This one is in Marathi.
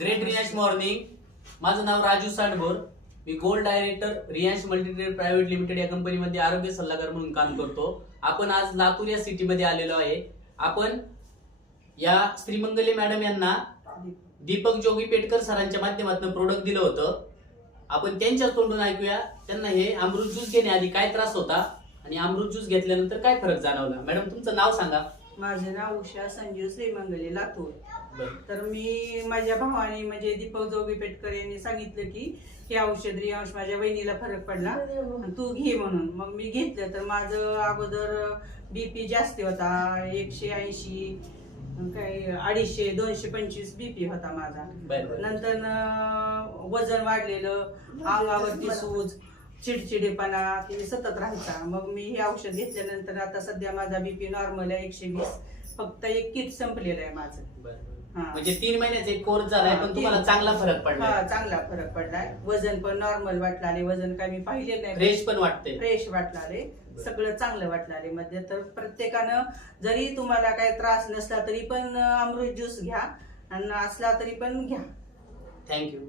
Great Riyansh morning. माझं नाव राजू सांडभोर. मी gold director Riyansh multitrade private limited या कंपनीमध्ये आरोग्य सल्लागार म्हणून काम करतो. आपण आज लातूर या सिटीमध्ये आलेलो आहे. आपण या श्रीमंगले मॅडम यांना दीपक जोगी पेटकर सरांच्या माध्यमातून प्रोडक्ट दिलं होतं. आपण त्यांच्या तोंडून ऐकूया त्यांना हे अमृत ज्यूस घेण्याआधी काय त्रास होता आणि अमृत ज्यूस घेतल्यानंतर काय फरक जाणवला. मॅडम तुमचं नाव सांगा. माझे नाव उषा संजीव श्रीमंगले लातूर. तर मी माझ्या भावाने म्हणजे दीपक जोगी पेटकर यांनी सांगितलं की हे औषध रियांश माझ्या बहिणीला फरक पडला आणि तू घे म्हणून. मग मी घेतलं तर माझं अगोदर बीपी जास्त होता, 180 काही 250 225 बीपी होता माझा. नंतर वजन वाढलेलं, अंगावरती सूज, चिडचिडेपणा ते सतत राहायचा. मग मी हे औषध घेतल्यानंतर आता सध्या माझा बीपी नॉर्मल आहे 120. फक्त एक किट संपलेलं आहे माझं. म्हणजे 3 महिन्याचा एक कोर्स झालाय पण तुम्हाला चांगला फरक पडला. चांगला फरक पडलाय. वजन पण नॉर्मल वाटलाले, वजन काय मी पाहिले नाही. फ्रेश पण वाटते, फ्रेश वाटलाले, सगळं चांगलं वाटलाले मध्ये. तर प्रत्येकानं जरी तुम्हाला काही त्रास नसला तरी पण अमृत ज्यूस घ्या आणि असला तरी पण घ्या. थँक्यू.